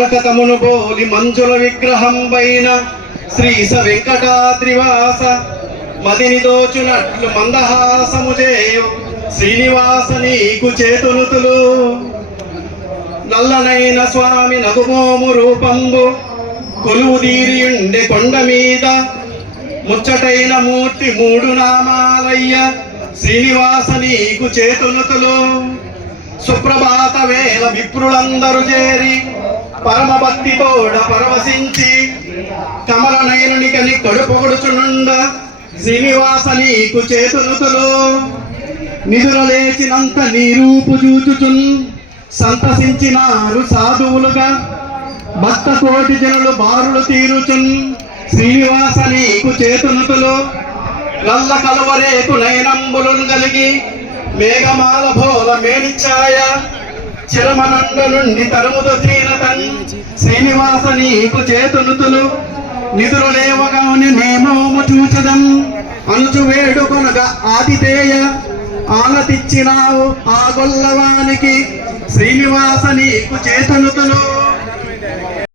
కటకమును బోలి మంజుల విగ్రహం పైన శ్రీస వెంకటాద్రివాస మదిని దోచునట్లు మందహాసము చేయు శ్రీనివాస నీకు చేతులుతులు. నల్లనైన స్వామి నగుమోము రూపంబు కొలువుదీరియుండె కొండ మీద ముచ్చటైన మూర్తి మూడు నామాలయ్య శ్రీనివాస నీకు చేతులుతులు. సుప్రభాత వేళ విప్రులందరూ చేరి పరమ భక్తితోడ పరవశించి కమల నయనునికని కడుపొగడుచునుండ శ్రీనివాస నీకు చేతులుతులు. నిదుర లేచినంత నీ రూపు చూచుచున్ సంతసించినారు సాధువులుగా భక్త కోటి జనులు బారులు తీరుచున్ శ్రీనివాస నీకు చేతులుతులు. నల్ల కలువరేకు నయనంబులను కలిగి మేఘమాల భోల మేనిచ్చాయ చిరమనండ నుండి తరుముదు తీరతన్ శ్రీనివాస నీకు చేతులుతులు. నిదురు లేవగాని నేమోము చూచదం అనుచు వేడుకొనగా ఆతిథేయ ఆనతిచ్చినావు ఆ గొల్లవానికి శ్రీనివాస నీకు చేతులుతులు.